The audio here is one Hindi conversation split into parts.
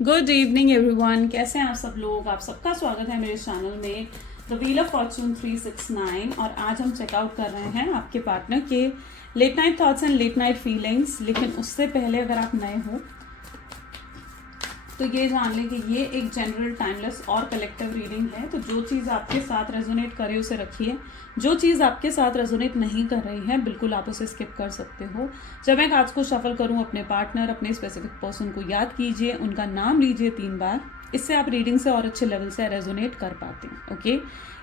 गुड इवनिंग एवरीवन, कैसे हैं आप सब लोग। आप सबका स्वागत है मेरे चैनल में द व्हील ऑफ फॉर्चून 369। और आज हम चेकआउट कर रहे हैं आपके पार्टनर के late night thoughts and late night feelings. लेकिन उससे पहले अगर आप नए हो तो ये जान लें कि ये एक जनरल, टाइमलेस और कलेक्टिव रीडिंग है। तो जो चीज़ आपके साथ रेजोनेट करे उसे रखिए, जो चीज़ आपके साथ रेजोनेट नहीं कर रही है बिल्कुल आप उसे स्किप कर सकते हो। जब मैं कार्ड्स को शफल करूं, अपने पार्टनर, अपने स्पेसिफिक पर्सन को याद कीजिए, उनका नाम लीजिए 3 बार। इससे आप रीडिंग से और अच्छे लेवल से रेजोनेट कर पाते हैं। ओके,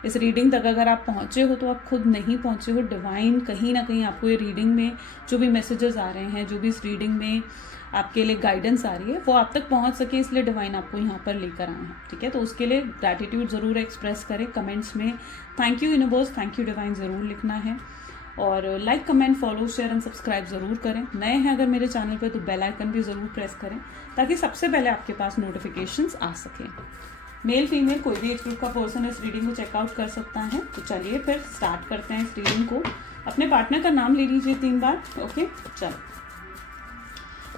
इस रीडिंग तक अगर आप पहुंचे हो तो आप खुद नहीं पहुंचे हो, डिवाइन कहीं ना कहीं आपको ये रीडिंग में जो भी मैसेजेस आ रहे हैं, जो भी इस रीडिंग में आपके लिए गाइडेंस आ रही है वो आप तक पहुंच सके, इसलिए डिवाइन आपको यहाँ पर लेकर आए हैं। ठीक है, तो उसके लिए ग्रैटिट्यूड ज़रूर एक्सप्रेस करें। कमेंट्स में thank you universe, thank you divine ज़रूर लिखना है। और like, comment, follow, share and subscribe ज़रूर करें। नए हैं अगर मेरे चैनल पे तो बेल आइकन भी ज़रूर प्रेस करें ताकि सबसे पहले आपके पास नोटिफिकेशंस आ सकें। मेल फीमेल कोई भी एज ग्रुप का पर्सन इस रीडिंग को चेकआउट कर सकता है। तो चलिए फिर स्टार्ट करते हैं इस रीडिंग को। अपने पार्टनर का नाम ले लीजिए 3 बार। ओके, चलो।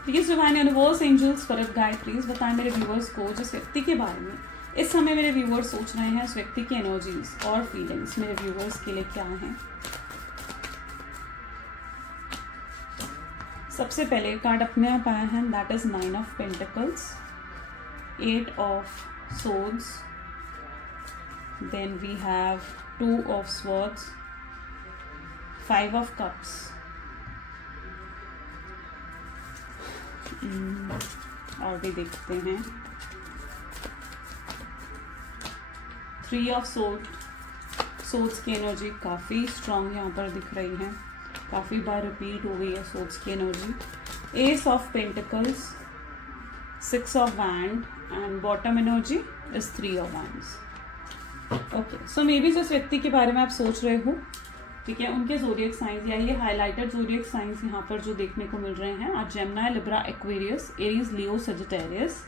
Please divine universe, angels, spirit guide, please बताएं मेरे व्यूअर्स को जिस व्यक्ति के बारे में इस समय मेरे व्यूअर्स सोच रहे हैं, उस व्यक्ति की एनर्जीज और फीलिंग्स मेरे व्यूअर्स के लिए क्या हैं। सबसे पहले कार्ड अपने आप आया है, that is 9 of pentacles, 8 of swords, then we have 2 of swords, 5 of cups, और भी देखते हैं 3 ऑफ swords की एनर्जी काफ़ी स्ट्रांग यहाँ पर दिख रही है, काफ़ी बार रिपीट हो गई है swords की energy. S of pentacles, 6 of wand and bottom energy is 3 of wands. Okay, so may be जिस व्यक्ति के बारे में आप सोच रहे हो, ठीक है, उनके ज़ोडिएक साइंस या ये हाईलाइटेड ज़ोडिएक साइंस यहाँ पर जो देखने को मिल रहे हैं आज Gemini, Libra, Aquarius, Aries, Leo, Sagittarius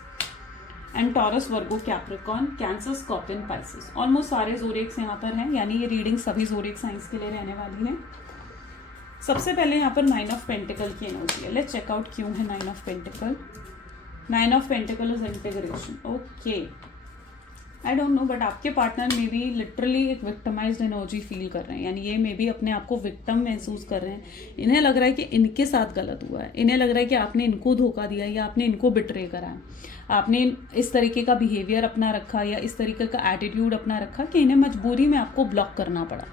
and taurus, Virgo, Capricorn, cancer, scorpion, Pisces. Almost सारे ज़ोडिएक्स यहाँ पर हैं, यानी ये रीडिंग सभी ज़ोडिएक साइंस के लिए रहने वाली है। सबसे पहले यहाँ पर 9 ऑफ पेंटिकल की एनर्जी है। लेट्स चेकआउट क्यों है 9 of pentacle. 9 of pentacle is integration. Okay, I don't no, but आपके पार्टनर में भी लिटरली एक विक्टिमाइज्ड एनर्जी फील कर रहे हैं, यानी ये मे भी अपने आप को विक्टिम महसूस कर रहे हैं। इन्हें लग रहा है कि इनके साथ गलत हुआ है, इन्हें लग रहा है कि आपने इनको धोखा दिया या आपने इनको बिट्रे करा है, आपने इस तरीके का बिहेवियर अपना रखा या इस तरीके का एटीट्यूड अपना रखा कि इन्हें मजबूरी में आपको ब्लॉक करना पड़ा।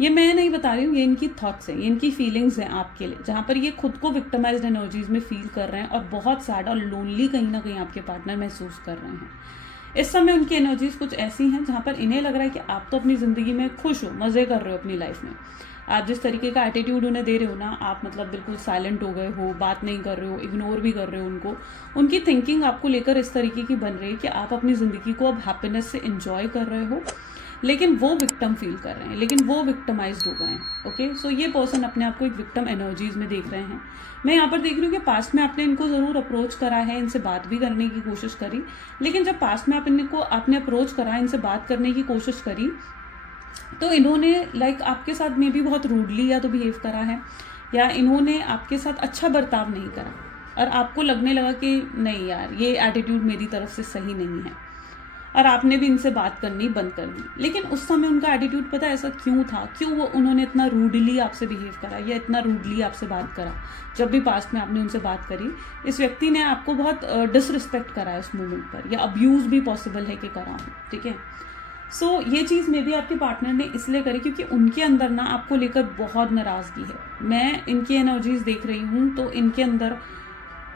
ये मैं नहीं बता रही हूँ, ये इनकी थॉट्स हैं, ये इनकी फीलिंग्स हैं आपके लिए, जहाँ पर ये खुद को विक्टिमाइज्ड एनर्जीज में फील कर रहे हैं और बहुत सैड और लोनली कहीं ना कहीं आपके पार्टनर महसूस कर रहे हैं। इस समय उनकी एनर्जीज कुछ ऐसी हैं जहाँ पर इन्हें लग रहा है कि आप तो अपनी ज़िंदगी में खुश हो, मज़े कर रहे हो अपनी लाइफ में। आप जिस तरीके का एटीट्यूड उन्हें दे रहे हो ना, आप मतलब बिल्कुल साइलेंट हो गए हो, बात नहीं कर रहे हो, इग्नोर भी कर रहे हो उनको। उनकी थिंकिंग आपको लेकर इस तरीके की बन रही है कि आप अपनी ज़िंदगी को अब हैप्पीनेस से एंजॉय कर रहे हो, लेकिन वो विक्टिम फील कर रहे हैं, लेकिन वो विक्टिमाइज्ड हो गए हैं। ओके, सो ये पर्सन अपने आप को एक विक्टिम एनर्जीज में देख रहे हैं। मैं यहाँ पर देख रही हूँ कि पास्ट में आपने इनको ज़रूर अप्रोच करा है, इनसे बात भी करने की कोशिश करी, लेकिन जब पास्ट में आपने अप्रोच करा, इनसे बात करने की कोशिश करी, तो इन्होंने आपके साथ में भी बहुत रूडली या तो बिहेव करा है, या इन्होंने आपके साथ अच्छा बर्ताव नहीं करा और आपको लगने लगा कि नहीं यार, ये एटीट्यूड मेरी तरफ से सही नहीं है, और आपने भी इनसे बात करनी बंद कर दी। लेकिन उस समय उनका एटीट्यूड पता है ऐसा क्यों था, क्यों वो उन्होंने इतना रूडली आपसे बिहेव करा या इतना रूडली आपसे बात करा। जब भी पास्ट में आपने उनसे बात करी, इस व्यक्ति ने आपको बहुत डिसरिस्पेक्ट करा है उस मोमेंट पर, या अब्यूज़ भी पॉसिबल है कि करा हो। ठीक है, सो ये चीज़ में भी आपके पार्टनर ने इसलिए करी क्योंकि उनके अंदर ना आपको लेकर बहुत नाराज़गी है। मैं इनकी एनर्जीज देख रही हूँ तो इनके अंदर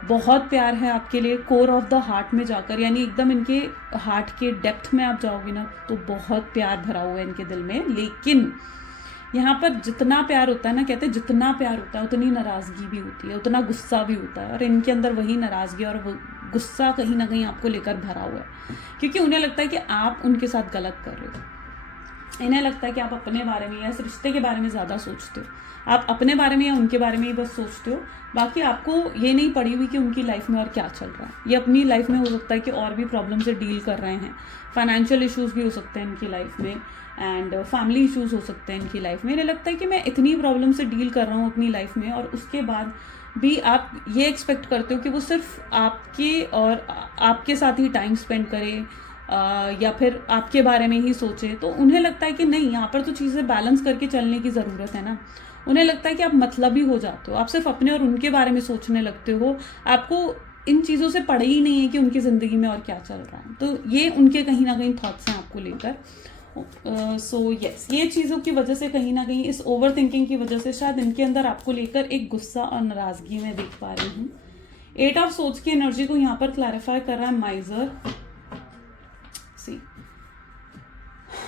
बहुत प्यार है आपके लिए, कोर ऑफ द हार्ट में जाकर, यानी एकदम इनके हार्ट के डेप्थ में आप जाओगे ना तो बहुत प्यार भरा हुआ है इनके दिल में। लेकिन यहाँ पर जितना प्यार होता है ना, कहते हैं जितना प्यार होता है उतनी नाराज़गी भी होती है, उतना गुस्सा भी होता है, और इनके अंदर वही नाराज़गी और वो गुस्सा कहीं ना कहीं आपको लेकर भरा हुआ है, क्योंकि उन्हें लगता है कि आप उनके साथ गलत कर रहे हो। इन्हें लगता है कि आप अपने बारे में या इस रिश्ते के बारे में ज़्यादा सोचते हो, आप अपने बारे में या उनके बारे में ही बस सोचते हो, बाकी आपको ये नहीं पड़ी हुई कि उनकी लाइफ में और क्या चल रहा है। ये अपनी लाइफ में हो सकता है कि और भी प्रॉब्लम से डील कर रहे हैं, फाइनेंशियल इश्यूज़ भी हो सकते हैं इनकी लाइफ में, एंड फैमिली इश्यूज़ हो सकते हैं इनकी लाइफ में। इन्हें लगता है कि मैं इतनी प्रॉब्लम से डील कर रहा हूँ अपनी लाइफ में, और उसके बाद भी आप ये एक्सपेक्ट करते हो कि वो सिर्फ आपके और आपके साथ ही टाइम स्पेंड करे, या फिर आपके बारे में ही सोचे। तो उन्हें लगता है कि नहीं, यहाँ पर तो चीज़ें बैलेंस करके चलने की ज़रूरत है ना। उन्हें लगता है कि आप मतलबी हो जाते हो, आप सिर्फ अपने और उनके बारे में सोचने लगते हो, आपको इन चीज़ों से पड़ा ही नहीं है कि उनकी ज़िंदगी में और क्या चल रहा है। तो ये उनके कहीं ना कहीं थॉट्स हैं आपको लेकर। सो यस, ये चीज़ों की वजह से कहीं ना कहीं, इस ओवर थिंकिंग की वजह से शायद इनके अंदर आपको लेकर एक गुस्सा और नाराज़गी मैं देख पा रही हूँ। 8 ऑफ सोच की एनर्जी को यहाँ पर क्लैरिफाई कर रहा है माइजर। सी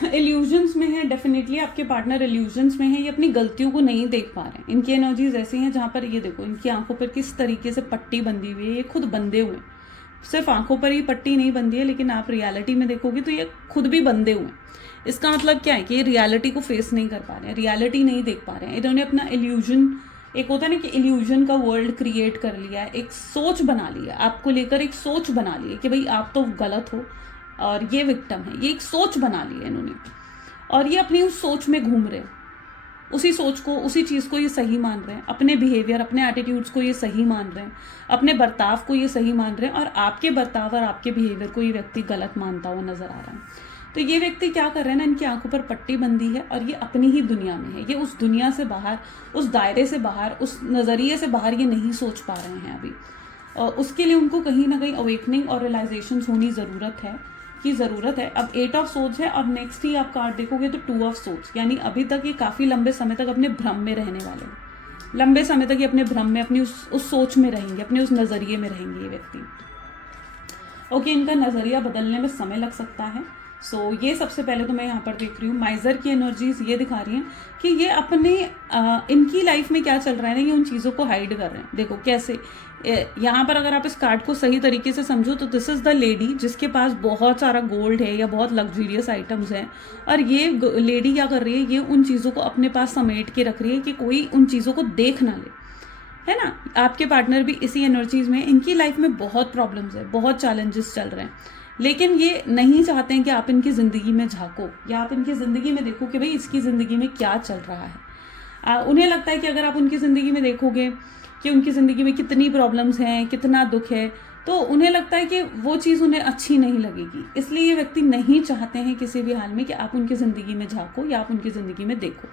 इल्यूजन्स में है, डेफिनेटली आपके पार्टनर इल्यूजन्स में है, ये अपनी गलतियों को नहीं देख पा रहे हैं। इनकी एनर्जीज ऐसी हैं जहाँ पर ये देखो, इनकी आंखों पर किस तरीके से पट्टी बंधी हुई है, ये खुद बंधे हुए हैं। सिर्फ आंखों पर ही पट्टी नहीं बंधी है, लेकिन आप रियलिटी में देखोगे तो ये खुद भी बंधे हुए हैं। इसका मतलब क्या है कि ये रियलिटी को फेस नहीं कर पा रहे हैं, रियलिटी नहीं देख पा रहे हैं। इन्होंने अपना इल्यूजन, एक होता है ना कि इल्यूजन का वर्ल्ड क्रिएट कर लिया है, एक सोच बना लिया, आपको लेकर एक सोच बना ली है कि भाई आप तो गलत हो और ये विक्टिम है। ये एक सोच बना ली है इन्होंने, और ये अपनी उस सोच में घूम रहे हैं, उसी सोच को, उसी चीज़ को ये सही मान रहे हैं, अपने बिहेवियर, अपने एटीट्यूड्स को ये सही मान रहे हैं, अपने बर्ताव को ये सही मान रहे हैं, और आपके बर्ताव और आपके बिहेवियर को ये व्यक्ति गलत मानता हुआ नजर आ रहा है। तो ये व्यक्ति क्या कर रहे हैं ना, इनकी आंखों पर पट्टी बंदी है और ये अपनी ही दुनिया में है। ये उस दुनिया से बाहर, उस दायरे से बाहर, उस नज़रिए से बाहर ये नहीं सोच पा रहे हैं अभी। और उसके लिए उनको कहीं ना कहीं अवेकनिंग और रियलाइजेशन होनी ज़रूरत है। अब 8 ऑफ सोच है, और नेक्स्ट ही आप कार्ड देखोगे तो 2 ऑफ सोच, यानी अभी तक ये काफ़ी लंबे समय तक अपने भ्रम में रहने वाले हैं। लंबे समय तक ये अपने भ्रम में, अपनी उस सोच में रहेंगे, अपने उस नज़रिए में रहेंगे ये व्यक्ति। ओके, इनका नज़रिया बदलने में समय लग सकता है। सो ये सबसे पहले तो मैं यहाँ पर देख रही हूँ, माइजर की एनर्जीज ये दिखा रही हैं कि ये अपने इनकी लाइफ में क्या चल रहा है ना, ये उन चीज़ों को हाइड कर रहे हैं। देखो कैसे, यहाँ पर अगर आप इस कार्ड को सही तरीके से समझो तो दिस इज़ द लेडी जिसके पास बहुत सारा गोल्ड है या बहुत लग्जरियस आइटम्स हैं, और ये लेडी क्या कर रही है, ये उन चीज़ों को अपने पास समेट के रख रही है कि कोई उन चीज़ों को देख ना ले, है ना। आपके पार्टनर भी इसी एनर्जीज में, इनकी लाइफ में बहुत प्रॉब्लम्स है, बहुत चैलेंजेस चल रहे हैं, लेकिन ये नहीं चाहते हैं कि आप इनकी ज़िंदगी में झांको या आप इनकी ज़िंदगी में देखो कि भाई इसकी ज़िंदगी में क्या चल रहा है। उन्हें लगता है कि अगर आप उनकी ज़िंदगी में देखोगे कि उनकी ज़िंदगी में कितनी प्रॉब्लम्स हैं, कितना दुख है, तो उन्हें लगता है कि वो चीज़ उन्हें अच्छी नहीं लगेगी। इसलिए ये व्यक्ति नहीं चाहते हैं किसी भी हाल में कि आप उनकी ज़िंदगी में झांको या आप उनकी ज़िंदगी में देखो,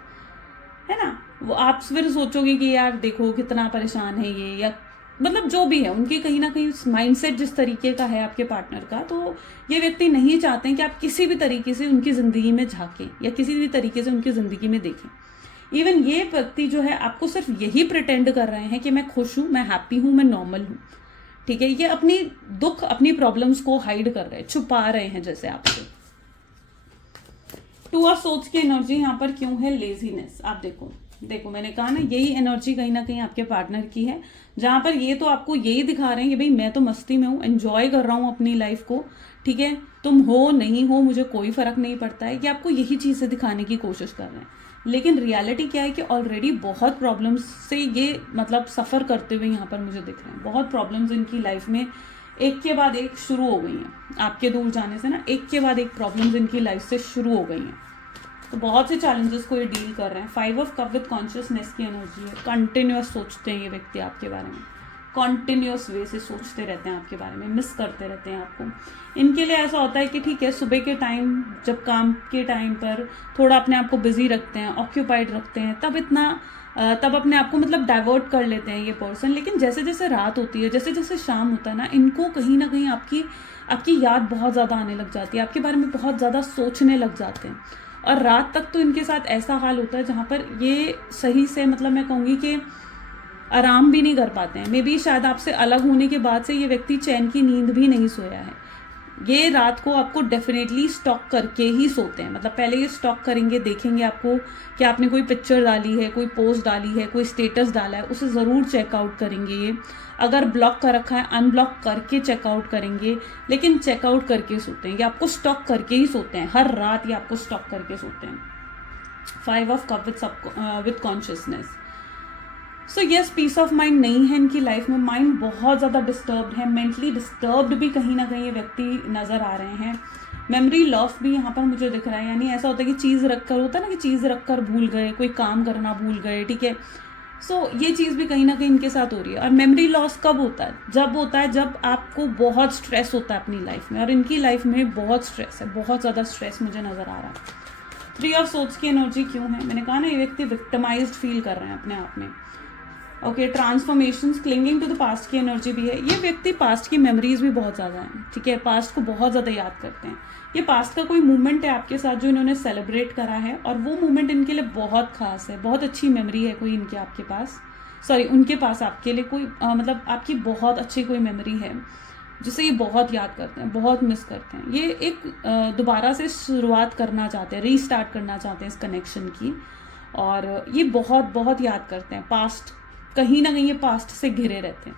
है ना। वो आप फिर सोचोगे कि यार देखो कितना परेशान है ये, या मतलब जो भी है, उनके कहीं ना कहीं माइंडसेट जिस तरीके का है आपके पार्टनर का, तो ये व्यक्ति नहीं चाहते हैं कि आप किसी भी तरीके से उनकी ज़िंदगी में झांकें या किसी भी तरीके से उनकी ज़िंदगी में देखें। इवन ये व्यक्ति जो है आपको सिर्फ यही प्रिटेंड कर रहे हैं कि मैं खुश हूँ, मैं हैप्पी हूँ, मैं नॉर्मल हूँ, ठीक है। ये अपनी दुख, अपनी प्रॉब्लम्स को हाइड कर रहे हैं, छुपा रहे हैं जैसे आपसे। 2 ऑफ सोच की एनर्जी यहाँ पर क्यों है, लेजीनेस। आप देखो मैंने कहा ना, यही एनर्जी कहीं ना कहीं आपके पार्टनर की है, जहां पर ये तो आपको यही दिखा रहे हैं कि भाई मैं तो मस्ती में हूँ, एंजॉय कर रहा हूँ अपनी लाइफ को, ठीक है, तुम हो नहीं हो मुझे कोई फर्क नहीं पड़ता है, कि आपको यही चीज़ें दिखाने की कोशिश कर रहे हैं। लेकिन रियलिटी क्या है कि ऑलरेडी बहुत प्रॉब्लम्स से ये मतलब सफ़र करते हुए यहाँ पर मुझे दिख रहे हैं। बहुत प्रॉब्लम्स इनकी लाइफ में एक के बाद एक शुरू हो गई हैं, आपके दूर जाने से ना एक के बाद एक प्रॉब्लम्स इनकी लाइफ से शुरू हो गई हैं। तो बहुत से चैलेंजेस को ये डील कर रहे हैं। 5 ऑफ कप विद कॉन्शियसनेस की एनर्जी है। कंटिन्यूअस सोचते हैं ये व्यक्ति आपके बारे में, कॉन्टिन्यूअस वे से सोचते रहते हैं आपके बारे में, मिस करते रहते हैं आपको। इनके लिए ऐसा होता है कि ठीक है, सुबह के टाइम जब काम के टाइम पर थोड़ा अपने आप को बिजी रखते हैं, ऑक्यूपाइड रखते हैं, तब अपने आप को मतलब डाइवर्ट कर लेते हैं ये पर्सन। लेकिन जैसे जैसे रात होती है, जैसे जैसे शाम होता है ना, इनको कहीं ना कहीं आपकी याद बहुत ज़्यादा आने लग जाती है, आपके बारे में बहुत ज़्यादा सोचने लग जाते हैं। और रात तक तो इनके साथ ऐसा हाल होता है जहाँ पर ये सही से मतलब मैं कहूँगी कि आराम भी नहीं कर पाते हैं। मे बी शायद आपसे अलग होने के बाद से ये व्यक्ति चैन की नींद भी नहीं सोया है। ये रात को आपको डेफिनेटली स्टॉक करके ही सोते हैं, मतलब पहले ये स्टॉक करेंगे, देखेंगे आपको कि आपने कोई पिक्चर डाली है, कोई पोस्ट डाली है, कोई स्टेटस डाला है, उसे ज़रूर चेकआउट करेंगे। ये अगर ब्लॉक कर रखा है अनब्लॉक करके चेकआउट करेंगे, लेकिन चेकआउट करके सोते हैं। ये आपको स्टॉक करके ही सोते हैं, हर रात ये आपको स्टॉक करके सोते हैं। 5 of cup with consciousness. So yes, peace of mind नहीं है इनकी लाइफ में, माइंड बहुत ज़्यादा डिस्टर्ब्ड है, मेंटली डिस्टर्ब्ड भी कहीं ना कहीं ये व्यक्ति नज़र आ रहे हैं। मेमोरी लॉस भी यहाँ पर मुझे दिख रहा है, यानी ऐसा होता है कि चीज़ रखकर, होता है ना कि चीज़ रखकर भूल गए, कोई काम करना भूल गए, ठीक है। सो ये चीज़ भी कहीं ना कहीं इनके साथ हो रही है। और मेमोरी लॉस कब होता है? जब होता है जब आपको बहुत स्ट्रेस होता है अपनी लाइफ में, और इनकी लाइफ में बहुत स्ट्रेस है, बहुत ज़्यादा स्ट्रेस मुझे नज़र आ रहा है। 3 ऑफ सोर्ड्स की एनर्जी क्यों है? मैंने कहा ना, ये व्यक्ति विक्टिमाइज्ड फील कर रहे हैं अपने आप में। Okay, transformations, clinging to the past की एनर्जी भी है। ये व्यक्ति पास्ट की मेमोरीज भी बहुत ज़्यादा हैं, ठीक है, पास्ट को बहुत ज़्यादा याद करते हैं। ये पास्ट का कोई मूवमेंट है आपके साथ जो इन्होंने सेलिब्रेट करा है, और वो मूवमेंट इनके लिए बहुत खास है, बहुत अच्छी मेमोरी है कोई इनके आपके पास, सॉरी उनके पास आपके लिए कोई मतलब आपकी बहुत अच्छी कोई मेमोरी है जिसे ये बहुत याद करते हैं, बहुत मिस करते हैं। ये एक दोबारा से शुरुआत करना चाहते हैं, रीस्टार्ट करना चाहते हैं इस कनेक्शन की, और ये बहुत बहुत याद करते हैं पास्ट, कहीं ना कहीं ये पास्ट से घिरे रहते हैं।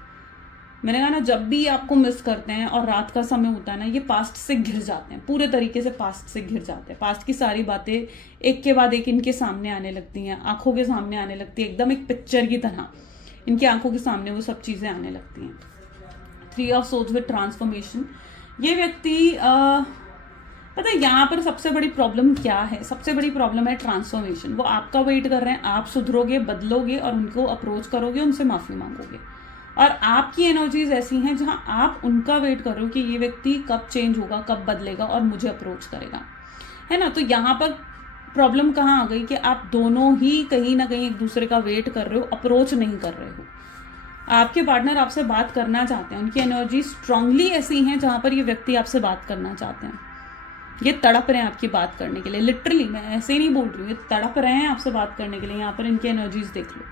मैंने कहा ना, जब भी आपको मिस करते हैं और रात का समय होता है ना, ये पास्ट से घिर जाते हैं, पूरे तरीके से पास्ट से घिर जाते हैं। पास्ट की सारी बातें एक के बाद एक इनके सामने आने लगती हैं, आंखों के सामने आने लगती है, एकदम एक पिक्चर की तरह इनकी आंखों के सामने वो सब चीज़ें आने लगती हैं। 3 ऑफ सोर्ड्स विद ट्रांसफॉर्मेशन। ये व्यक्ति पता है यहाँ पर सबसे बड़ी प्रॉब्लम क्या है? सबसे बड़ी प्रॉब्लम है ट्रांसफॉर्मेशन। वो आपका वेट कर रहे हैं, आप सुधरोगे, बदलोगे और उनको अप्रोच करोगे, उनसे माफ़ी मांगोगे। और आपकी एनर्जीज ऐसी हैं जहाँ आप उनका वेट कर रहे हो कि ये व्यक्ति कब चेंज होगा, कब बदलेगा और मुझे अप्रोच करेगा, है ना। तो यहाँ पर प्रॉब्लम कहाँ आ गई कि आप दोनों ही कहीं ना कहीं एक दूसरे का वेट कर रहे हो, अप्रोच नहीं कर रहे हो। आपके पार्टनर आपसे बात करना चाहते हैं, उनकी एनर्जी स्ट्रांगली ऐसी हैं जहाँ पर ये व्यक्ति आपसे बात करना चाहते हैं। ये तड़प रहे हैं आपकी बात करने के लिए, लिटरली, मैं ऐसे ही नहीं बोल रही हूँ, ये तड़प रहे हैं आपसे बात करने के लिए। यहाँ पर इनकी एनर्जीज देख लो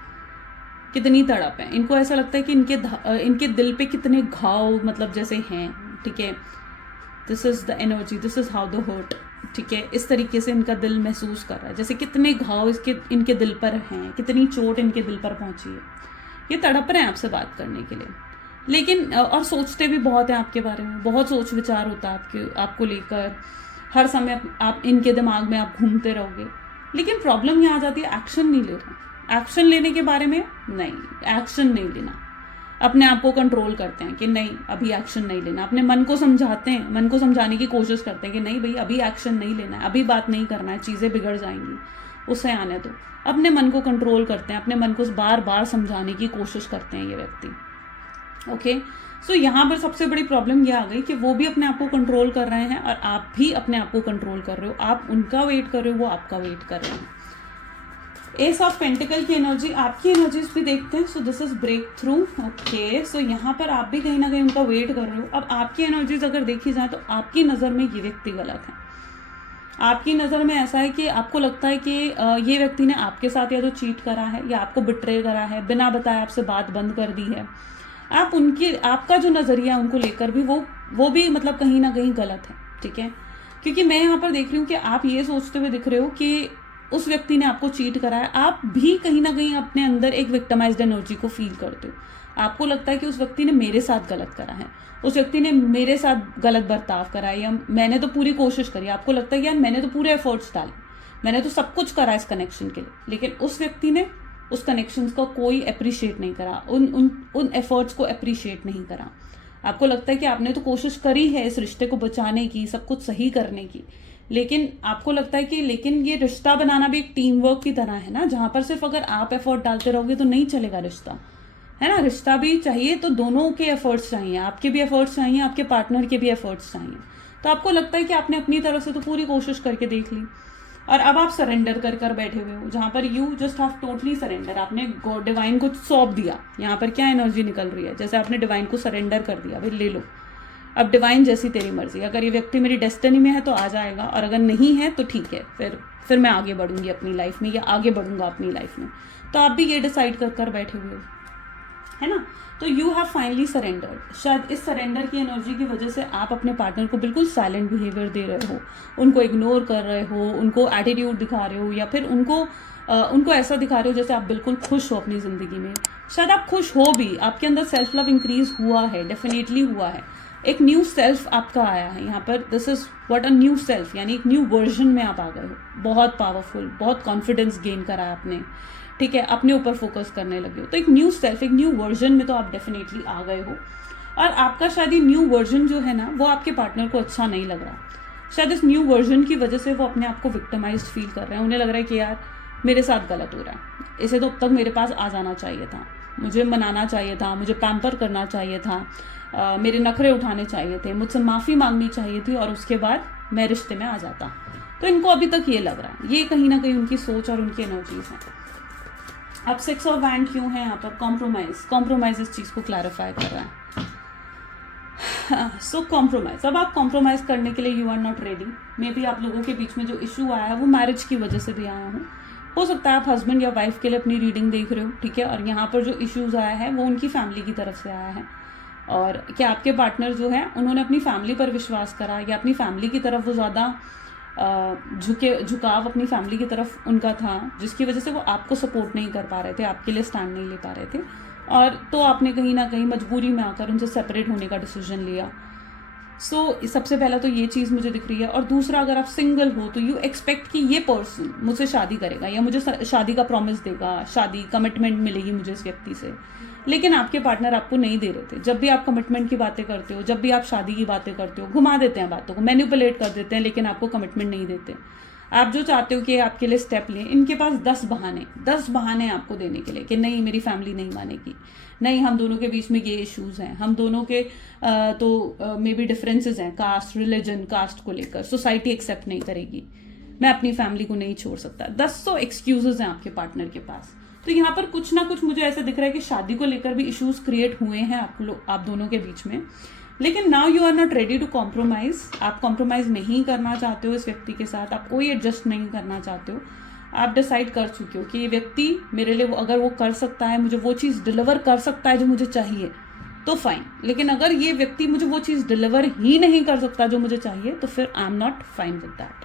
कितनी तड़प है। इनको ऐसा लगता है कि इनके दिल पे कितने घाव मतलब जैसे हैं, ठीक है। This is the energy, this is how the hurt, ठीक है। इस तरीके से इनका दिल महसूस कर रहा है, जैसे कितने घाव इनके दिल पर हैं, कितनी चोट इनके दिल पर पहुंची है। ये तड़प रहे हैं आपसे बात करने के लिए, लेकिन और सोचते भी बहुत हैं आपके बारे में, बहुत सोच विचार होता है आपको लेकर। हर समय आप इनके दिमाग में आप घूमते रहोगे। लेकिन प्रॉब्लम यहाँ आ जाती है, एक्शन नहीं ले रहे। एक्शन लेने के बारे में नहीं, एक्शन नहीं लेना। अपने आप को कंट्रोल करते हैं कि नहीं, अभी एक्शन नहीं लेना। अपने मन को समझाते हैं, मन को समझाने की कोशिश करते हैं कि नहीं भाई, अभी एक्शन नहीं लेना है, अभी बात नहीं करना है, चीज़ें बिगड़ जाएंगी, उसे आने दो। अपने मन को कंट्रोल करते हैं, अपने मन को बार बार समझाने की कोशिश करते हैं ये व्यक्ति। ओके, सो यहाँ पर सबसे बड़ी प्रॉब्लम ये आ गई कि वो भी अपने आप को कंट्रोल कर रहे हैं और आप भी अपने आप को कंट्रोल कर रहे हो। आप उनका वेट कर रहे हो, वो आपका वेट कर रहे हैं। एस ऑफ पेंटिकल की एनर्जी, आपकी एनर्जीज भी देखते हैं। So this is break through. Okay, so यहाँ पर आप भी कहीं ना कहीं उनका वेट कर रहे हो। अब आपकी एनर्जीज अगर देखी जाए तो आपकी नज़र में ये व्यक्ति गलत है। आपकी नज़र में ऐसा है कि आपको लगता है कि ये व्यक्ति ने आपके साथ या तो चीट करा है या आपको बिट्रे करा है, बिना बताए आपसे बात बंद कर दी है। आपका जो नज़रिया उनको लेकर भी वो भी मतलब कहीं ना कहीं गलत है, ठीक है। क्योंकि मैं यहाँ पर देख रही हूँ कि आप ये सोचते हुए दिख रहे हो कि उस व्यक्ति ने आपको चीट करा है। आप भी कहीं ना कहीं अपने अंदर एक विक्टिमाइज्ड एनर्जी को फील करते हो। आपको लगता है कि उस व्यक्ति ने मेरे साथ गलत करा है, उस व्यक्ति ने मेरे साथ गलत बर्ताव करा है, या मैंने तो पूरी कोशिश करी। आपको लगता है कि यार मैंने तो पूरे एफर्ट्स डाले, मैंने तो सब कुछ करा इस कनेक्शन के लिए, लेकिन उस व्यक्ति ने उस कनेक्शंस का कोई अप्रिशिएट नहीं करा, उन एफर्ट्स को अप्रिशिएट नहीं करा। आपको लगता है कि आपने तो कोशिश करी है इस रिश्ते को बचाने की, सब कुछ सही करने की, लेकिन आपको लगता है कि लेकिन ये रिश्ता बनाना भी एक टीम वर्क की तरह है ना, जहाँ पर सिर्फ अगर आप एफर्ट डालते रहोगे तो नहीं चलेगा रिश्ता, है ना। रिश्ता भी चाहिए तो दोनों के एफर्ट्स चाहिए, आपके भी एफर्ट्स चाहिए, आपके पार्टनर के भी एफर्ट्स चाहिए। तो आपको लगता है कि आपने अपनी तरफ से तो पूरी कोशिश करके देख ली और अब आप सरेंडर कर बैठे हुए हो, जहाँ पर you just have totally surrender. आपने डिवाइन को सौंप दिया। यहाँ पर क्या एनर्जी निकल रही है? जैसे आपने डिवाइन को सरेंडर कर दिया, भाई ले लो, अब डिवाइन जैसी तेरी मर्जी। अगर ये व्यक्ति मेरी डेस्टिनी में है तो आ जाएगा, और अगर नहीं है तो ठीक है, फिर मैं आगे बढ़ूंगी अपनी लाइफ में या आगे बढ़ूंगा अपनी लाइफ में। तो आप भी ये डिसाइड कर बैठे हुए हो। है ना। तो यू हैव फाइनली सरेंडर्ड। शायद इस सरेंडर की एनर्जी की वजह से आप अपने पार्टनर को बिल्कुल साइलेंट बिहेवियर दे रहे हो, उनको इग्नोर कर रहे हो, उनको एटीट्यूड दिखा रहे हो, या फिर उनको ऐसा दिखा रहे हो जैसे आप बिल्कुल खुश हो अपनी ज़िंदगी में। शायद आप खुश हो भी, आपके अंदर सेल्फ लव इंक्रीज हुआ है, डेफिनेटली हुआ है। एक न्यू सेल्फ आपका आया है यहाँ पर। This is what a new self, यानी एक न्यू वर्जन में आप आ गए हो, बहुत पावरफुल, बहुत कॉन्फिडेंस गेन करा आपने, ठीक है, अपने ऊपर फोकस करने लगे हो। तो एक न्यू सेल्फ, एक न्यू वर्जन में तो आप डेफिनेटली आ गए हो। और आपका शायद ये न्यू वर्जन जो है ना, वो आपके पार्टनर को अच्छा नहीं लग रहा। शायद इस न्यू वर्जन की वजह से वो अपने आप को विक्टिमाइज्ड फील कर रहे हैं। उन्हें लग रहा है कि यार मेरे साथ गलत हो रहा है, इसे तो अब तक मेरे पास आ जाना चाहिए था, मुझे मनाना चाहिए था, मुझे पैम्पर करना चाहिए था, मेरे नखरे उठाने चाहिए थे, मुझसे माफ़ी मांगनी चाहिए थी, और उसके बाद मैं रिश्ते में आ जाता। तो इनको अभी तक ये लग रहा है, ये कहीं ना कहीं उनकी सोच और उनकी एनर्जीज हैं। अब 6 ऑफ वैंड क्यों है यहाँ पर? कॉम्प्रोमाइज इस चीज़ को क्लैरिफाई कर रहा है। सो कॉम्प्रोमाइज, अब आप कॉम्प्रोमाइज करने के लिए you are not ready. Maybe आप लोगों के बीच में जो इशू आया है वो मैरिज की वजह से भी आया हो सकता है आप हस्बैंड या वाइफ के लिए अपनी रीडिंग देख रहे हो, ठीक है, और यहाँ पर जो इश्यूज आया है वो उनकी फैमिली की तरफ से आया है। और क्या आपके पार्टनर जो है उन्होंने अपनी फैमिली पर विश्वास करा, या अपनी फैमिली की तरफ वो ज़्यादा झुकाव अपनी फैमिली की तरफ उनका था, जिसकी वजह से वो आपको सपोर्ट नहीं कर पा रहे थे, आपके लिए स्टैंड नहीं ले पा रहे थे, और तो आपने कहीं ना कहीं मजबूरी में आकर उनसे सेपरेट होने का डिसीजन लिया। सबसे पहला तो ये चीज़ मुझे दिख रही है। और दूसरा, अगर आप सिंगल हो तो यू एक्सपेक्ट कि ये पर्सन मुझसे शादी करेगा, या मुझे शादी का प्रॉमिस देगा, शादी कमिटमेंट मिलेगी मुझे इस व्यक्ति से, लेकिन आपके पार्टनर आपको नहीं दे रहे थे। जब भी आप कमिटमेंट की बातें करते हो, जब भी आप शादी की बातें करते हो, घुमा देते हैं बातों को, मैनिपुलेट कर देते हैं, लेकिन आपको कमिटमेंट नहीं देते। आप जो चाहते हो कि आपके लिए स्टेप लें, इनके पास 10 बहाने आपको देने के लिए कि नहीं मेरी फैमिली नहीं मानेगी, नहीं हम दोनों के बीच में ये इश्यूज हैं, हम दोनों के मे बी डिफरेंसेस हैं, कास्ट, रिलीजन, कास्ट को लेकर सोसाइटी एक्सेप्ट नहीं करेगी, मैं अपनी फैमिली को नहीं छोड़ सकता। 100 एक्सक्यूजेज हैं आपके पार्टनर के पास। तो यहाँ पर कुछ ना कुछ मुझे ऐसा दिख रहा है कि शादी को लेकर भी इश्यूज क्रिएट हुए हैं आप दोनों के बीच में, लेकिन now you are not ready to compromise. आप कॉम्प्रोमाइज नहीं करना चाहते हो इस व्यक्ति के साथ, आप कोई एडजस्ट नहीं करना चाहते हो। आप डिसाइड कर चुके हो कि ये व्यक्ति मेरे लिए अगर वो कर सकता है, मुझे वो चीज़ डिलीवर कर सकता है जो मुझे चाहिए तो फाइन, लेकिन अगर ये व्यक्ति मुझे वो चीज़ डिलीवर ही नहीं कर सकता जो मुझे चाहिए तो फिर I am not fine with that.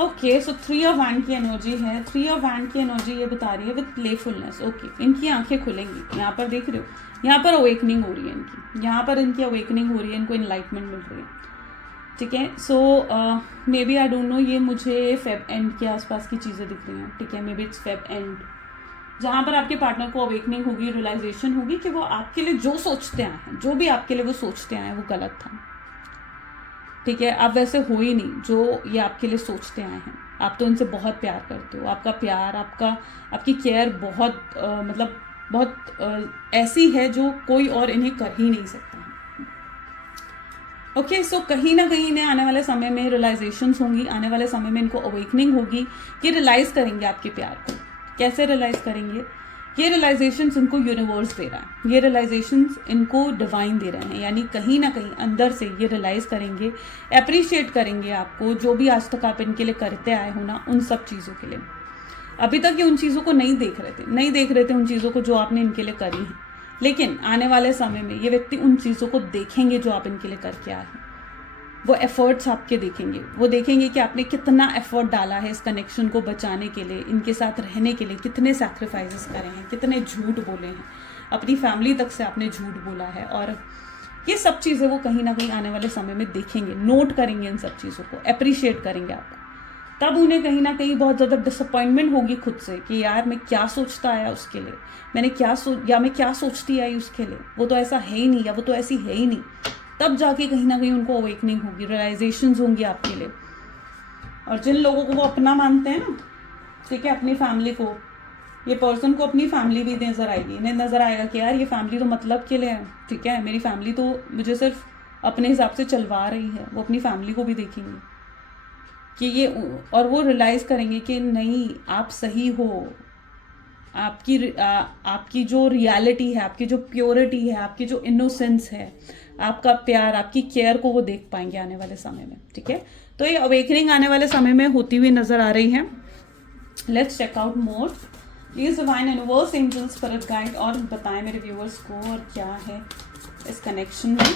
Okay, so 3 of wand की एनर्जी है। 3 ऑफ वैंड की एनर्जी ये बता रही है विद प्लेफुलनेस। ओके, इनकी आंखें खुलेंगी, यहाँ पर देख रहे हो, यहाँ पर अवेकनिंग हो रही है इनकी, यहाँ पर इनकी अवेकनिंग हो रही है, इनको इनलाइटमेंट मिल रही है, ठीक है। So maybe I don't know, ये मुझे फेब एंड के आसपास की चीज़ें दिख रही हैं, ठीक है, may be it's Feb and, जहाँ पर आपके पार्टनर को अवेकनिंग होगी, रियलाइजेशन होगी कि वो आपके लिए जो सोचते आए हैं, जो भी आपके लिए वो सोचते आए हैं वो गलत था, ठीक है, आप वैसे हो ही नहीं जो ये आपके लिए सोचते आए हैं। आप तो इनसे बहुत प्यार करते हो, आपका प्यार, आपकी केयर बहुत बहुत ऐसी है जो कोई और इन्हें कर ही नहीं सकता। ओके, सो कहीं ना कहीं इन्हें आने वाले समय में रियलाइजेशंस होंगी, आने वाले समय में इनको अवेकनिंग होगी, ये रियलाइज करेंगे आपके प्यार को। कैसे रियलाइज करेंगे? ये रियलाइजेशंस इनको यूनिवर्स दे रहा है, ये रियलाइजेशंस इनको डिवाइन दे रहे हैं, यानी कहीं ना कहीं अंदर से ये रियलाइज करेंगे, अप्रिशिएट करेंगे आपको, जो भी आज तक आप इनके लिए करते आए हो ना, उन सब चीज़ों के लिए। अभी तक ये उन चीज़ों को नहीं देख रहे थे उन चीज़ों को जो आपने इनके लिए करी हैं, लेकिन आने वाले समय में ये व्यक्ति उन चीज़ों को देखेंगे जो आप इनके लिए करके आए हैं। वो एफर्ट्स आपके देखेंगे, वो देखेंगे कि आपने कितना एफर्ट डाला है इस कनेक्शन को बचाने के लिए, इनके साथ रहने के लिए, कितने सैक्रिफाइसेस करे हैं, कितने झूठ बोले हैं, अपनी फैमिली तक से आपने झूठ बोला है, और ये सब चीज़ें वो कहीं ना कहीं आने वाले समय में देखेंगे, नोट करेंगे इन सब चीज़ों को, अप्रिशिएट करेंगे आपको। तब उन्हें कहीं ना कहीं बहुत ज़्यादा डिसअपॉइंटमेंट होगी खुद से कि यार मैं क्या सोचता आया उसके लिए, मैं क्या सोचती आई उसके लिए, वो तो ऐसा है ही नहीं, या वो तो ऐसी है ही नहीं। तब जाके कहीं ना कहीं उनको अवेकनिंग होगी, रियलाइजेशंस होंगी आपके लिए। और जिन लोगों को वो अपना मानते हैं ना, ठीक है, अपनी फैमिली को, ये पर्सन को अपनी फैमिली भी नजर आएगी, इन्हें नजर आएगा कि यार ये फैमिली तो मतलब के लिए है, ठीक है, मेरी फैमिली तो मुझे सिर्फ अपने हिसाब से चलवा रही है। वो अपनी फैमिली को भी देखेंगे कि ये, और वो रियलाइज करेंगे कि नहीं आप सही हो, आपकी जो रियलिटी है, आपकी जो प्योरिटी है, आपकी जो इनोसेंस है, आपका प्यार, आपकी केयर को वो देख पाएंगे आने वाले समय में, ठीक है। तो ये अवेकनिंग आने वाले समय में होती हुई नजर आ रही है। Let's check out more please divine universe angel spirit guide और बताएं मेरे व्यूअर्स को और क्या है इस कनेक्शन में।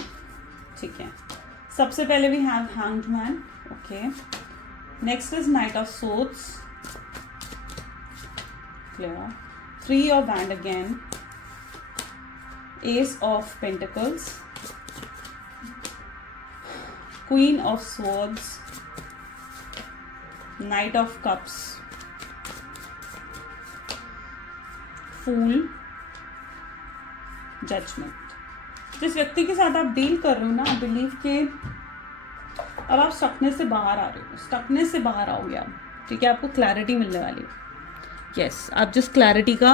ठीक है, सबसे पहले we have hanged man. Okay, next is knight of swords, clear, 3 of Wands again, Ace of Pentacles, Queen of Swords, Knight of Cups, Fool, Judgment। जिस व्यक्ति के साथ आप डील कर रहे हो ना, बिलीव के अब आप स्टकनेस से बाहर आ रहे हो, स्टकनेस से बाहर आओगे आप। ठीक है, आपको क्लैरिटी मिलने वाली है। यस, आप जिस क्लैरिटी का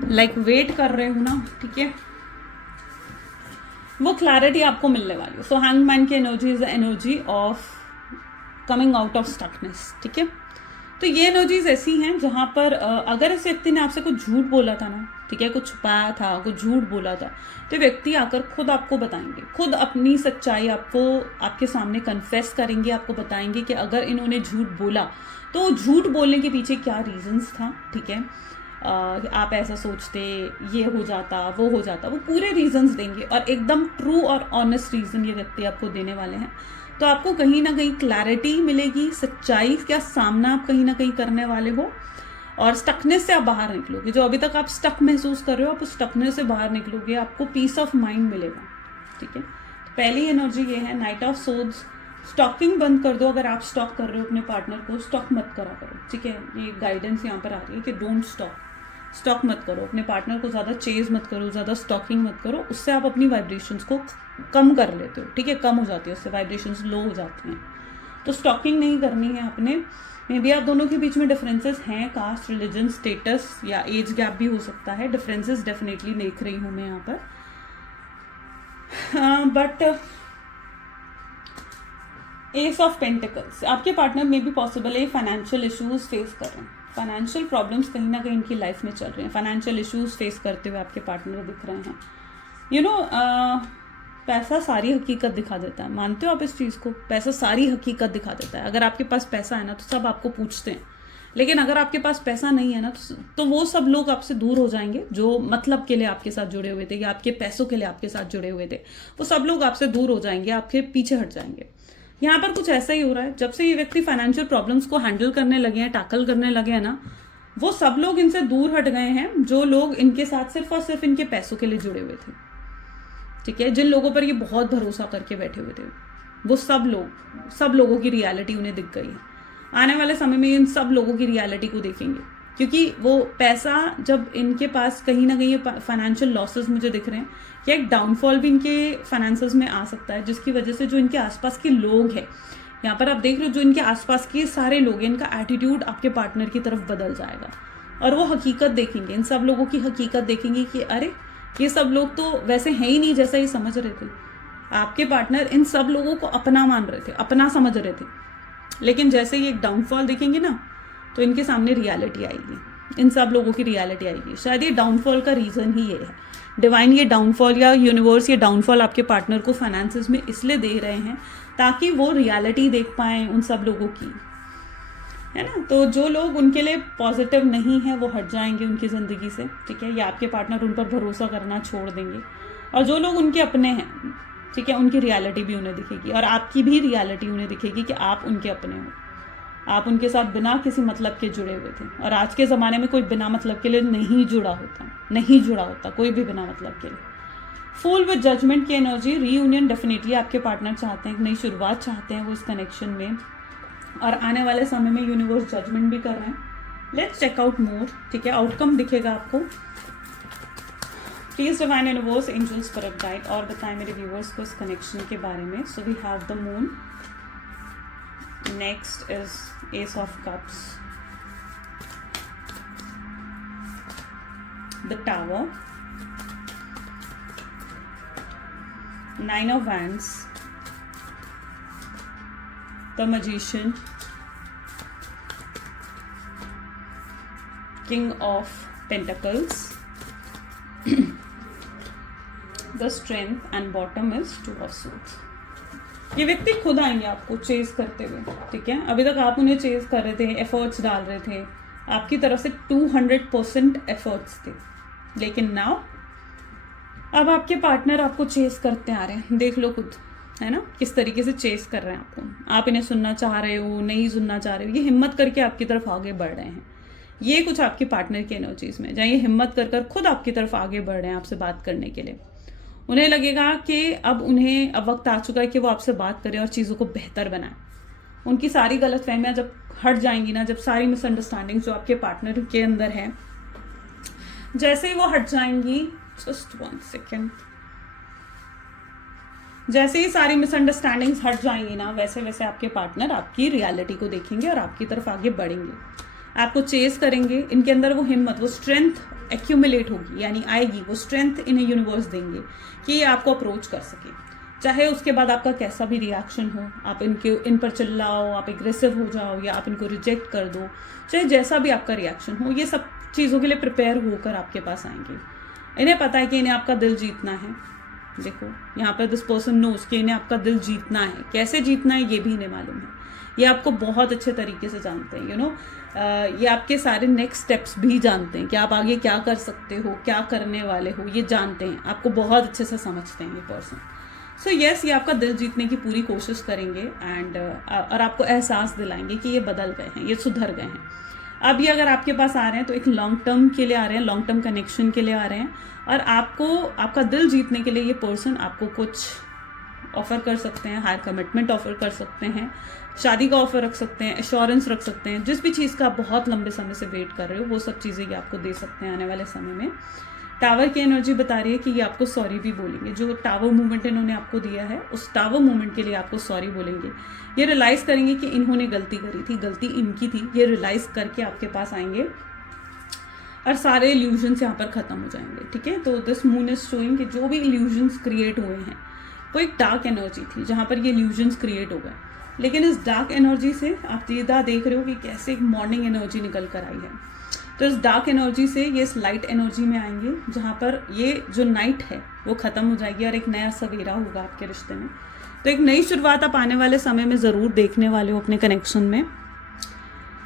वेट कर रहे हो ना, ठीक है, वो क्लैरिटी आपको मिलने वाली है। सो हैंगमैन की energy is the energy of coming out of stuckness. ठीक है, तो ये एनर्जीज ऐसी हैं जहाँ पर अगर इस व्यक्ति ने आपसे कुछ झूठ बोला था ना, ठीक है, कुछ छुपाया था, कुछ झूठ बोला था, तो व्यक्ति आकर खुद आपको बताएंगे, खुद अपनी सच्चाई आपको आपके सामने कन्फेस करेंगे, आपको बताएंगे कि अगर इन्होंने झूठ बोला तो झूठ बोलने के पीछे क्या रीजंस था। ठीक है, आप ऐसा सोचते, ये हो जाता, वो हो जाता, वो पूरे रीजंस देंगे और एकदम ट्रू और ऑनेस्ट रीजन ये व्यक्ति आपको देने वाले हैं। तो आपको कहीं ना कहीं क्लैरिटी मिलेगी, सच्चाई का सामना आप कहीं ना कहीं करने वाले हो और स्टकनेस से आप बाहर निकलोगे। जो अभी तक आप स्टक महसूस कर रहे हो, आप उस स्टकनेस से बाहर निकलोगे, आपको पीस ऑफ माइंड मिलेगा। ठीक है, तो पहली एनर्जी ये है नाइट ऑफ सोर्ड्स। स्टॉकिंग बंद कर दो। अगर आप स्टॉक कर रहे हो अपने पार्टनर को, स्टॉक मत करा करो। ठीक है, ये गाइडेंस यहाँ पर आ रही है कि डोंट स्टॉक मत करो, अपने पार्टनर को ज़्यादा चेज मत करो, ज़्यादा स्टॉकिंग मत करो, उससे आप अपनी वाइब्रेशंस को कम कर लेते हो। ठीक है, कम हो जाती है, उससे वाइब्रेशंस लो हो जाती हैं। तो स्टॉकिंग नहीं करनी है आपने। मे बी आप दोनों के बीच में डिफरेंसेस हैं, कास्ट, रिलीजन, स्टेटस या एज गैप भी हो सकता है। डिफरेंसेस डेफिनेटली देख रही हूँ मैं यहाँ पर, बट एस ऑफ पेंटिकल्स, आपके पार्टनर में भी पॉसिबल है फाइनेंशियल इश्यूज फेस कर रहे हैं, फाइनेंशियल प्रॉब्लम्स कहीं ना कहीं इनकी लाइफ में चल रहे हैं, फाइनेंशियल इश्यूज फेस करते हुए आपके पार्टनर दिख रहे हैं। यू नो, पैसा सारी हकीकत दिखा देता है। मानते हो आप इस चीज़ को? पैसा सारी हकीकत दिखा देता है। अगर आपके पास पैसा है ना तो सब आपको पूछते हैं, लेकिन अगर आपके पास पैसा नहीं है ना तो वो सब लोग आपसे दूर हो जाएंगे जो मतलब के लिए आपके साथ जुड़े हुए थे या आपके पैसों के लिए आपके साथ जुड़े हुए थे। वो सब लोग आपसे दूर हो जाएंगे, आपके पीछे हट जाएंगे। यहाँ पर कुछ ऐसा ही हो रहा है। जब से ये व्यक्ति फाइनेंशियल प्रॉब्लम्स को हैंडल करने लगे हैं, टैकल करने लगे हैं ना, वो सब लोग इनसे दूर हट गए हैं जो लोग इनके साथ सिर्फ और सिर्फ इनके पैसों के लिए जुड़े हुए थे। ठीक है, जिन लोगों पर ये बहुत भरोसा करके बैठे हुए थे, वो सब लोगों की रियलिटी उन्हें दिख गई है। आने वाले समय में इन सब लोगों की रियलिटी को देखेंगे, क्योंकि वो पैसा जब इनके पास कहीं ना कहीं फाइनेंशियल लॉसेस मुझे दिख रहे हैं, या एक डाउनफॉल भी इनके फाइनेंसेस में आ सकता है, जिसकी वजह से जो इनके आसपास के लोग हैं, यहाँ पर आप देख रहे हो, जो इनके आसपास के सारे लोग हैं, इनका एटीट्यूड आपके पार्टनर की तरफ बदल जाएगा और वो हकीकत देखेंगे, इन सब लोगों की हकीकत देखेंगे कि अरे ये सब लोग तो वैसे हैं ही नहीं जैसा ये समझ रहे थे। आपके पार्टनर इन सब लोगों को अपना मान रहे थे, अपना समझ रहे थे, लेकिन जैसे ये एक डाउनफॉल देखेंगे ना तो इनके सामने रियलिटी आएगी, इन सब लोगों की रियलिटी आएगी। शायद ये डाउनफॉल का रीज़न ही ये है। डिवाइन ये डाउनफॉल या यूनिवर्स ये डाउनफॉल आपके पार्टनर को फाइनेंसेस में इसलिए दे रहे हैं ताकि वो रियलिटी देख पाएँ उन सब लोगों की, है ना। तो जो लोग उनके लिए पॉजिटिव नहीं है वो हट जाएंगे उनकी ज़िंदगी से। ठीक है, या आपके पार्टनर उन पर भरोसा करना छोड़ देंगे, और जो लोग उनके अपने हैं, ठीक है, उनकी रियलिटी भी उन्हें दिखेगी और आपकी भी रियलिटी उन्हें दिखेगी कि आप उनके अपने हो, आप उनके साथ बिना किसी मतलब के जुड़े हुए थे। और आज के ज़माने में कोई बिना मतलब के लिए नहीं जुड़ा होता कोई भी बिना मतलब के लिए। फूल विद जजमेंट की एनर्जी, रीयूनियन डेफिनेटली आपके पार्टनर चाहते हैं, एक नई शुरुआत चाहते हैं वो इस कनेक्शन में, और आने वाले समय में यूनिवर्स जजमेंट भी कर रहे हैं। Let's check out more. ठीक है, आउटकम दिखेगा आपको। Please divine universe, angel, spirit guide और बताएं मेरे व्यूअर्स को इस कनेक्शन के बारे में। So we have the moon, next is ace of cups, the tower, 9 of Wands, the Magician, King of Pentacles, the Strength, and bottom is 2 of Swords. ये व्यक्ति खुद आएंगे आपको चेज करते हुए। ठीक है, अभी तक आप उन्हें चेज कर रहे थे, एफर्ट्स डाल रहे थे, आपकी तरफ से 200% एफर्ट्स थे, लेकिन नाउ अब आपके पार्टनर आपको चेस करते आ रहे हैं। देख लो खुद, है ना, किस तरीके से चेस कर रहे हैं आपको। आप इन्हें सुनना चाह रहे हो, नहीं सुनना चाह रहे हो, ये हिम्मत करके आपकी तरफ आगे बढ़ रहे हैं। ये कुछ आपके पार्टनर की एनर्जीज में, जहाँ ये हिम्मत कर कर खुद आपकी तरफ आगे बढ़ रहे हैं आपसे बात करने के लिए। उन्हें लगेगा कि अब वक्त आ चुका है कि वो आपसे बात करें और चीज़ों को बेहतर बनाएं। उनकी सारी गलतफहमियां जब हट जाएंगी ना, जब सारी मिसअंडरस्टैंडिंग जो आपके पार्टनर के अंदर है, जैसे ही वो हट जाएंगी, जस्ट 1 सेकेंड, जैसे ही सारी मिसअंडरस्टैंडिंग्स हट जाएंगी ना, वैसे वैसे आपके पार्टनर आपकी रियलिटी को देखेंगे और आपकी तरफ आगे बढ़ेंगे, आपको चेस करेंगे। इनके अंदर वो हिम्मत, वो स्ट्रेंथ एक्यूमुलेट होगी, यानी आएगी, वो स्ट्रेंथ इन्हें यूनिवर्स देंगे कि ये आपको अप्रोच कर सके। चाहे उसके बाद आपका कैसा भी रिएक्शन हो, आप इन पर चिल्लाओ, आप एग्रेसिव हो जाओ, या आप इनको रिजेक्ट कर दो, चाहे जैसा भी आपका रिएक्शन हो, ये सब चीज़ों के लिए प्रिपेयर होकर आपके पास आएंगे। इन्हें पता है कि इन्हें आपका दिल जीतना है। देखो यहाँ पर दिस पर्सन नोस कि इन्हें आपका दिल जीतना है। कैसे जीतना है ये भी इन्हें मालूम है। ये आपको बहुत अच्छे तरीके से जानते हैं, ये आपके सारे नेक्स्ट स्टेप्स भी जानते हैं कि आप आगे क्या कर सकते हो, क्या करने वाले हो, ये जानते हैं, आपको बहुत अच्छे से समझते हैं ये पर्सन। सो यस, ये आपका दिल जीतने की पूरी कोशिश करेंगे एंड और आपको एहसास दिलाएंगे कि ये बदल गए हैं, ये सुधर गए हैं। अब ये अगर आपके पास आ रहे हैं तो एक लॉन्ग टर्म के लिए आ रहे हैं, लॉन्ग टर्म कनेक्शन के लिए आ रहे हैं, और आपका दिल जीतने के लिए ये पर्सन आपको कुछ ऑफर कर सकते हैं, हायर कमिटमेंट ऑफर कर सकते हैं, शादी का ऑफर रख सकते हैं, एश्योरेंस रख सकते हैं, जिस भी चीज़ का आप बहुत लंबे समय से वेट कर रहे हो वो सब चीज़ें ये आपको दे सकते हैं आने वाले समय में। टावर की एनर्जी बता रही है कि ये आपको सॉरी भी बोलेंगे। जो टावर मूवमेंट इन्होंने आपको दिया है, उस टावर मूवमेंट के लिए आपको सॉरी बोलेंगे। ये रियलाइज़ करेंगे कि इन्होंने गलती करी थी, गलती इनकी थी, ये रियलाइज़ करके आपके पास आएंगे और सारे इल्यूजन्स यहाँ पर ख़त्म हो जाएंगे। ठीक है, तो दिस मून इज शोइंग कि जो भी इल्यूजन्स क्रिएट हुए हैं वो एक डार्क एनर्जी थी जहाँ पर ये इल्यूजन्स क्रिएट हो गए, लेकिन इस डार्क एनर्जी से आप सीधा देख रहे हो कि कैसे एक मॉर्निंग एनर्जी निकल कर आई है। तो इस डार्क एनर्जी से ये इस लाइट एनर्जी में आएंगे जहाँ पर ये जो नाइट है वो ख़त्म हो जाएगी और एक नया सवेरा होगा आपके रिश्ते में। तो एक नई शुरुआत आप आने वाले समय में ज़रूर देखने वाले हो अपने कनेक्शन में।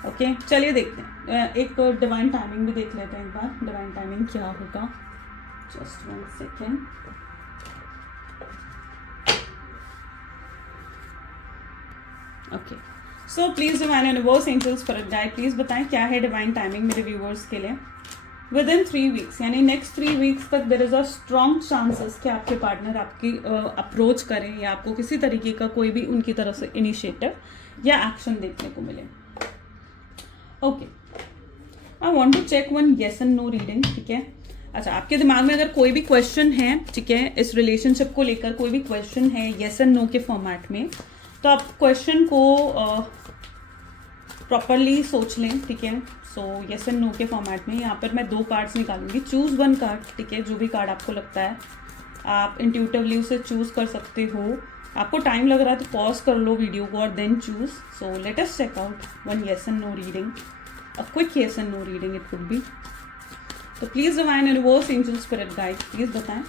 ओके, चलिए देखते हैं, एक डिवाइन टाइमिंग भी देख लेते हैं एक बार। डिवाइन टाइमिंग क्या होगा, just 1 second. Okay, so please divine universe, angels, spirit guide, please बताएं क्या है डिवाइन टाइमिंग मेरे व्यूवर्स के लिए। विद इन 3 वीक्स, यानी नेक्स्ट 3 वीक्स तक there is a strong chances कि आपके पार्टनर आपकी अप्रोच करें या आपको किसी तरीके का कोई भी उनकी तरफ से इनिशिएटिव या एक्शन देखने को मिले। Okay, I want to check one yes and no reading. ठीक है, अच्छा, आपके दिमाग में अगर कोई भी क्वेश्चन है, ठीक है, इस रिलेशनशिप को लेकर कोई भी क्वेश्चन है येस एंड नो के फॉर्मेट में, तो आप क्वेश्चन को प्रॉपरली सोच लें। ठीक है, सो येस एंड नो के फॉर्मेट में यहाँ पर मैं 2 कार्ड्स निकालूंगी। चूज 1 कार्ड, ठीक है, जो भी कार्ड आपको लगता है आप इंट्यूटिवली उसे चूज कर सकते हो। आपको टाइम लग रहा है तो पॉज कर लो वीडियो को और then choose. So let us check out one yes and no reading, a quick yes and no reading it could be. तो please divine universe, angel, spirit guide, please बताएं।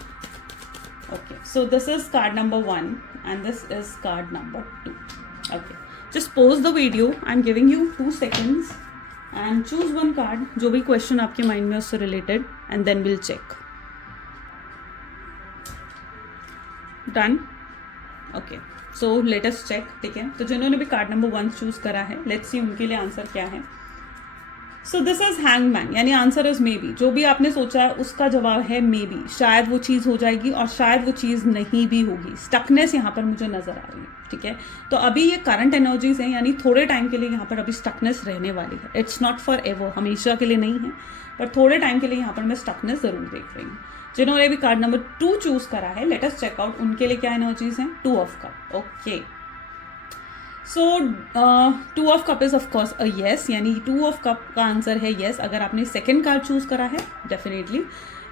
Okay, so this is card number 1 and this is card number 2. Okay, just pause the video. I'm giving you 2 seconds and choose one card जो भी question आपके mind में उससे related, and then we'll check. Done? Okay, so let us check. ठीक है, तो जिन्होंने भी card number 1 choose करा है, let's see उनके लिए आंसर क्या है। सो दिस इज हैंगमैन, यानी आंसर इज मे बी। जो भी आपने सोचा है उसका जवाब है मे बी। शायद वो चीज़ हो जाएगी और शायद वो चीज़ नहीं भी होगी। स्टकनेस यहाँ पर मुझे नजर आ रही है। ठीक है, तो अभी ये करंट एनर्जीज हैं, यानी थोड़े टाइम के लिए यहाँ पर अभी स्टकनेस रहने वाली है। इट्स नॉट फॉर एवर, हमेशा के लिए नहीं है, पर थोड़े टाइम के लिए यहाँ पर मैं स्टकनेस जरूर देख रही हूँ। जिन्होंने भी कार्ड नंबर 2 चूज करा है, लेट अस चेक आउट उनके लिए क्या एनर्जीज हैं। 2 of cup. Okay, so 2 of cup is of course a yes, यानी 2 ऑफ कप का आंसर है येस। अगर आपने सेकेंड कार्ड चूज करा है, डेफिनेटली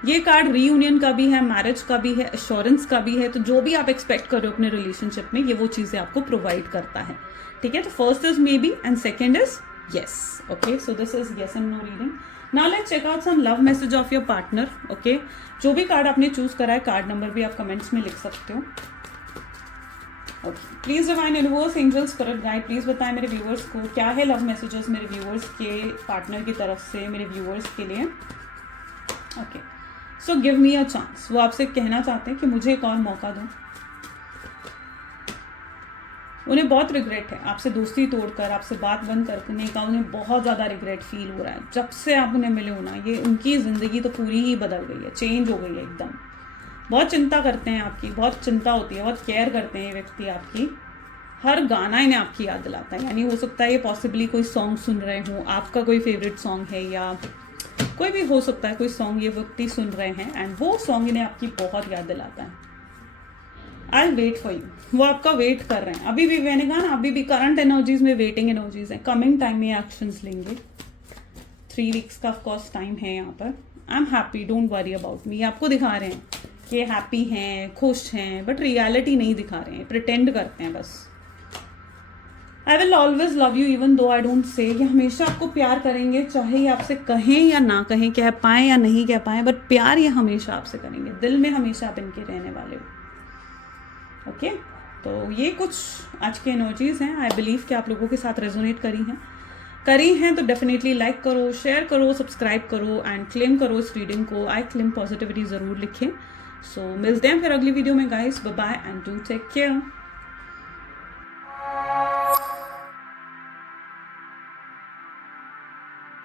ये कार्ड रीयूनियन का भी है, मैरिज का भी है, एश्योरेंस का भी है। तो जो भी आप एक्सपेक्ट कर रहे हो अपने रिलेशनशिप में, ये वो चीज़ें आपको प्रोवाइड करता है। ठीक है, तो first is maybe and second is yes. Okay, so this is yes and no reading. Now let's check out some love message of your partner. Okay, जो भी कार्ड आपने चूज करा है, कार्ड नंबर भी आप कमेंट्स में लिख सकते हो। Okay, please divine universe, angel, spirit guide, please बताएं मेरे व्यूअर्स को क्या है लव मैसेजेस मेरे व्यूअर्स के पार्टनर की तरफ से मेरे व्यूअर्स के लिए। Okay, so give me a chance. वो आपसे कहना चाहते हैं कि मुझे एक और मौका दो। उन्हें बहुत रिग्रेट है आपसे दोस्ती तोड़कर, आपसे बात बंद करने का उन्हें बहुत ज़्यादा रिग्रेट फील हो रहा है। जब से आप उन्हें मिले हो ना, ये उनकी ज़िंदगी तो पूरी ही बदल गई है, चेंज हो गई है एकदम। बहुत चिंता करते हैं आपकी, बहुत चिंता होती है, बहुत केयर करते हैं ये व्यक्ति आपकी। हर गाना इन्हें आपकी याद दिलाता है। यानी हो सकता है ये पॉसिबली कोई सॉन्ग सुन रहे हो, आपका कोई फेवरेट सॉन्ग है या कोई भी हो सकता है कोई सॉन्ग ये व्यक्ति सुन रहे हैं एंड वो सॉन्ग इन्हें आपकी बहुत याद दिलाता है। आई वेट फॉर यू, वो आपका वेट कर रहे हैं अभी भी। मैंने कहा ना, अभी भी करंट एनर्जीज में वेटिंग एनर्जीज हैं। कमिंग टाइम में एक्शंस लेंगे। 3 वीक्स का ऑफकोर्स टाइम है यहाँ पर। I am happy, don't worry about me. आपको दिखा रहे हैं कि हैप्पी हैं, खुश हैं, बट रियलिटी नहीं दिखा रहे हैं, प्रिटेंड करते हैं बस। I will always love you even though I don't say. ये हमेशा आपको प्यार करेंगे, चाहे ये आपसे कहें या ना कहें, कह पाएँ या नहीं कह पाएँ, बट प्यार ये हमेशा आपसे करेंगे। दिल में हमेशा आप इनके रहने वाले हो। ओके, तो ये कुछ आज की एनर्जीज हैं। आई बिलीव कि आप लोगों के साथ रेजोनेट करी हैं तो डेफिनेटली लाइक करो, शेयर करो, सब्सक्राइब करो एंड क्लेम करो इस रीडिंग को। आई क्लेम पॉजिटिविटी ज़रूर लिखें। सो मिलते हैं फिर अगली वीडियो में guys. Bye bye and do take care.